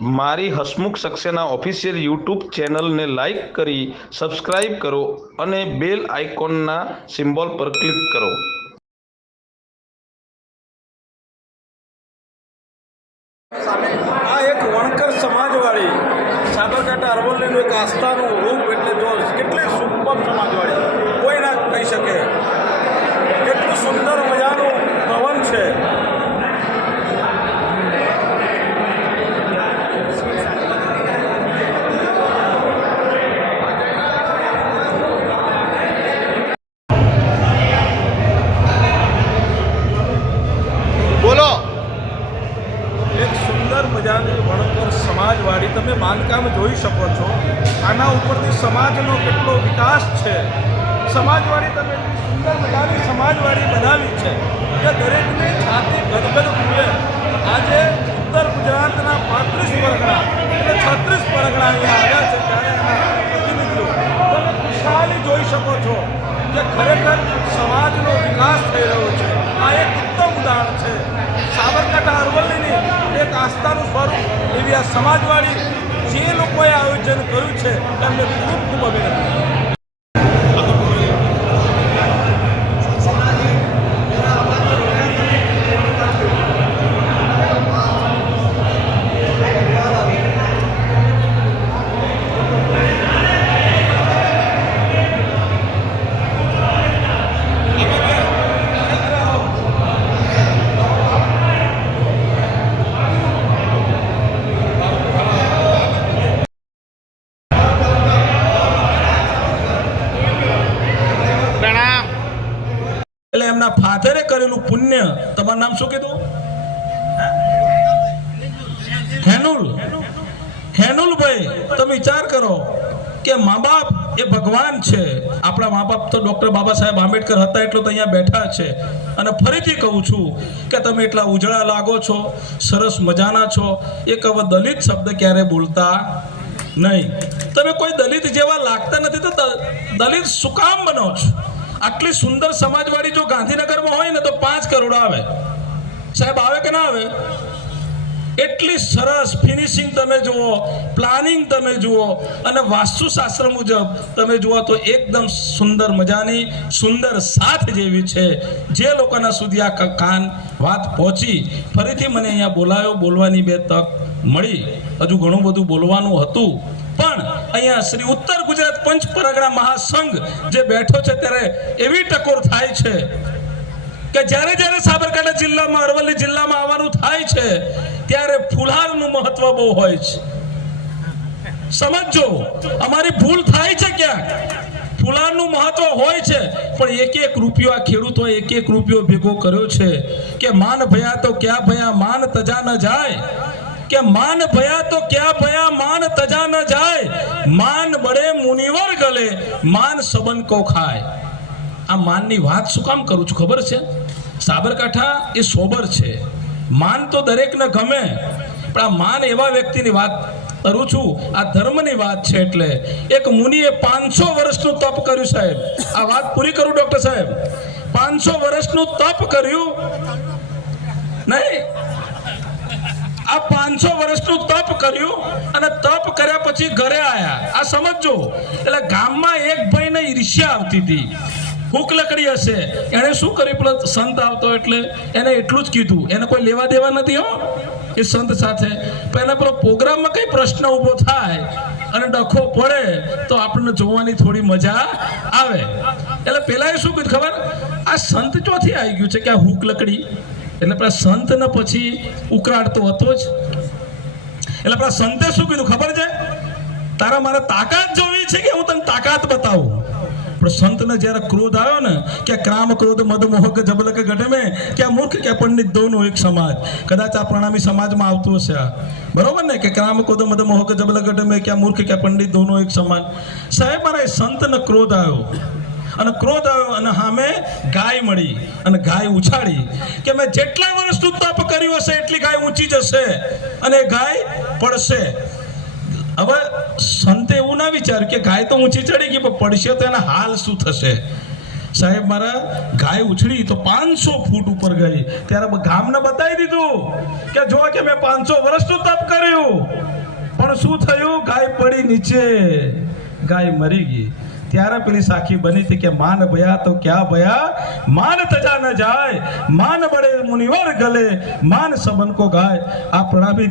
મારી Hasmukh Saxena official YouTube ચેનલને like કરી સબસ્ક્રાઇબ કરો અને બેલ આઇકોનના સિમ્બોલ પર ક્લિક કરો. આ એક વણકર સમાજવાળી, સાબરકાંઠા અરવલ્લીનું એક આસ્થાનું રૂપ એટલે જો કેટલી સુપર સમાજવાળી, કોઈ ના કહી શકે કેટલું સુંદર મજાનું ભવન છે બોલો એક સુંદર મજાની વણકર સમાજવાળી તમે બાંધકામ જોઈ શકો છો આના ઉપરથી સમાજનો કેટલો વિકાસ છે? સમાજવાળી તમે એટલી સુંદર મજાની સમાજવાળી બનાવી છે કે દરેકની છાતી ગદગદ ખુલે આજે ઉત્તર ગુજરાતના પાંત્રીસ પરગણા એટલે છત્રીસ પરગણા અહીંયા આવ્યા છે ત્યારે પ્રતિનિધિઓ. તમે ખુશાલી જોઈ શકો છો કે ખરેખર સમાજનો વિકાસ થઈ રહ્યો છે. આ એક ઉત્તમ ઉદાહરણ છે. સાબરકાંઠા અરવલ્લીની એક આસ્થાનું સ્વરૂપ એવી આ સમાજવાળી જે લોકોએ કર્યું છે. એમને ખૂબ ખૂબ અભિનંદન પ્રણામ એટલે એમના ફાધરે કરેલું પુણ્ય. તમારું નામ શું કીધું? હેનુલ. હેનુલભાઈ તમે વિચાર કરો કે મા બાપ એ ભગવાન છે. આપણા મા બાપ તો ડૉક્ટર બાબા સાહેબ આંબેડકર હતા એટલો તો અહીંયા બેઠા છે. અને ફરીથી કહું છું કે તમે એટલા ઉજળા લાગો છો, સરસ મજાના છો. એક હવે દલિત શબ્દ ક્યારે બોલતા નહીં. તમે કોઈ દલિત જેવા લાગતા નથી તો દલિત શું કામ બનો છો? આટલી સુંદર સમાજવાળી જો ગાંધીનગરમાં હોય ને તો પાંચ કરોડ આવે. સાહેબ, આવે કે ના આવે? એટલી સરસ ફિનિશિંગ તમે જુઓ પ્લાનિંગ તમે જુઓ અને વાસ્તુશાસ્ત્ર મુજબ તમે જુઓ તો એકદમ સુંદર મજાની, સુંદર સાથ જેવી છે. જે લોકોના સુધી આ કાન, વાત પહોંચી, ફરીથી મને અહીંયા બોલાયો, બોલવાની બે તક મળી. હજુ ઘણું બધું બોલવાનું હતું. પણ અહીંયા શ્રી ઉત્તર ગુજરાત પંચ પરગણા મહાસંઘ જે બેઠો છે ત્યારે એવી ટકોર થાય છે કે જ્યારે જ્યારે સાબરકાંઠા જિલ્લામાં, અરવલ્લી જિલ્લામાં આવવાનું થાય છે, ત્યારે ફુલહારનું મહત્વ બહુ હોય છે. સમજો અમારી ભૂલ થાય છે ક્યાંક? ફુલારનું મહત્વ હોય છે, પણ એક એક રૂપિયો આ ખેડૂતોએ એક એક રૂપિયો ભેગો કર્યો છે કે માન ભયા તો ક્યાં ભયા, માન તજા ન જાય. કે માન ભયા તો ક્યાં ભયા? માન તજા ન જાય. માન બળે મુનિવર ગલે. માન સબન કો ખાય. આ માનની વાત શું કામ કરું છું? ખબર છે? સાબરકાંઠા એ સોબર છે. માન તો દરેકને ગમે, પણ આ માન એવા વ્યક્તિની વાત કરું છું. આ ધર્મની વાત છે એટલે. એક મુનિએ પાંચસો વર્ષનું તપ કર્યું, સાહેબ. આ વાત પૂરી કરું, ડોક્ટર સાહેબ? પાંચસો વર્ષનું તપ કર્યું? નહીં? આ પાંચસો વર્ષનું તપ કર્યું અને તપ કર્યા પછી ઘરે આયા. આ સમજો એટલે ગામમાં એક ભાઈને ઈર્ષ્યા આવતી હતી. હુક લકડી હશે. એણે શું કર્યું? પેલો સંત આવતો એટલે એને એટલું જ કીધું. એને કોઈ લેવા દેવા નથી, હો. એ સંત સાથે. એના પેલો પ્રોગ્રામમાં કઈ પ્રશ્ન ઊભો થાય અને ડખો પડે, તો આપણને જોવાની થોડી મજા આવે. એટલે પેલા એ શું કીધું ખબર? આ સંત ચોથી આવી ગયું છે કે આ હુક લકડી. એટલે પેલા સંત ને પછી ઉકળાટતો હતો જ. એટલે પેલા સંતે શું કીધું ખબર છે? તારા મારે તાકાત જોવી છે કે હું તને તાકાત બતાવું? પણ સંતને જ્યારે ક્રોધ આવ્યો ને, કે ક્રામ ક્રોધ, મદ મોહક, જબલક ગઢ મેં કે મૂર્ખ કે પંડિત દોનો એક સમાજ. કદાચ આ પ્રણામી સમાજમાં આવતું હશે આ. બરોબર ને? કે ક્રામ ક્રોધ, મદ મોહક, જબલક ગઢ મેં કે મૂર્ખ કે પંડિત દોનો એક સમાજ. સાહેબ, મારા એ સંતને ક્રોધ આવ્યો. અને ક્રોધ આવ્યો અને સામે ગાય મળી અને ગાય ઉછાળી કે મેં જેટલા વર્ષનું તપ કર્યું હશે, એટલી ગાય ઊંચી જશે અને ગાય પડશે. હવે સંતે એવું ના વિચાર્યું કે ગાય તો ઊંચી ચડી ગઈ, પણ પડશે તો એના હાલ શું થશે? સાહેબ મારા, ગાય ઉછળી તો પાંચસો ફૂટ ઉપર ગઈ. ત્યારે ગામને બતાવી દીધું કે જો કે મેં પાંચસો વર્ષનું તપ કર્યું. પણ શું થયું? ગાય પડી નીચે. ગાય મરી ગઈ. ત્યારે પેલી સાખી બની હતી કે, માન ભયા તો ક્યાં ભયા? માન તજા ન જાય. માન બળે મુનિવર ગલે. માન સબન કો ગાય. આ પ્રણામી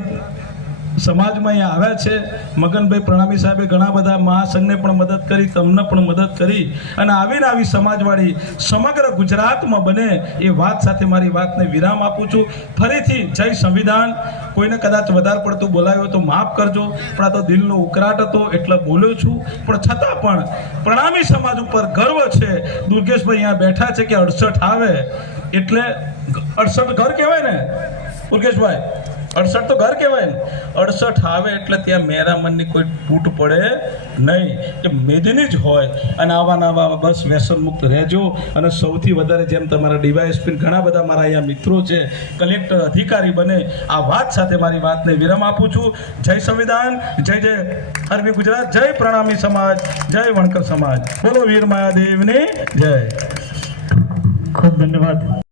સમાજમાં અહીંયા આવ્યા છે. મગનભાઈ પ્રણામી સાહેબે ઘણા બધા મહાસંઘને પણ મદદ કરી, તમને પણ મદદ કરી અને આવીને આવી સમાજવાળી સમગ્ર ગુજરાતમાં બને એ વાત સાથે મારી વાતને વિરામ આપું છું. ફરીથી જય સંવિધાન. કોઈને કદાચ વધારે પડતું બોલાવ્યો તો માફ કરજો. પણ આ તો દિલનો ઉકરાટ હતો, એટલે બોલ્યો છું. પણ છતાં પણ પ્રણામી સમાજ ઉપર ગર્વ છે. દુર્ગેશભાઈ અહીંયા બેઠા છે કે અડસઠ આવે. એટલે અડસઠ ઘર કહેવાય ને? દુર્ગેશભાઈ અડસઠ તો ઘર કહેવાય ને. અડસઠ આવે એટલે ત્યાં મેરામનની કોઈ તૂટ પડે નહીં. કે મેદની જ હોય. અને આવા નવા બસ વ્યસન મુક્ત રહેજો. અને સૌથી વધારે જેમ તમારા ડીવાયએસપી ઘણા બધા મારા અહીંયા મિત્રો છે, કલેક્ટર, અધિકારી બને, આ વાત સાથે મારી વાતને વિરામ આપું છું. જય સંવિધાન. જય જય અરબી ગુજરાત. જય પ્રણામી સમાજ. જય વણકર સમાજ. બોલો વીર માયાદેવની જય. ખૂબ ધન્યવાદ.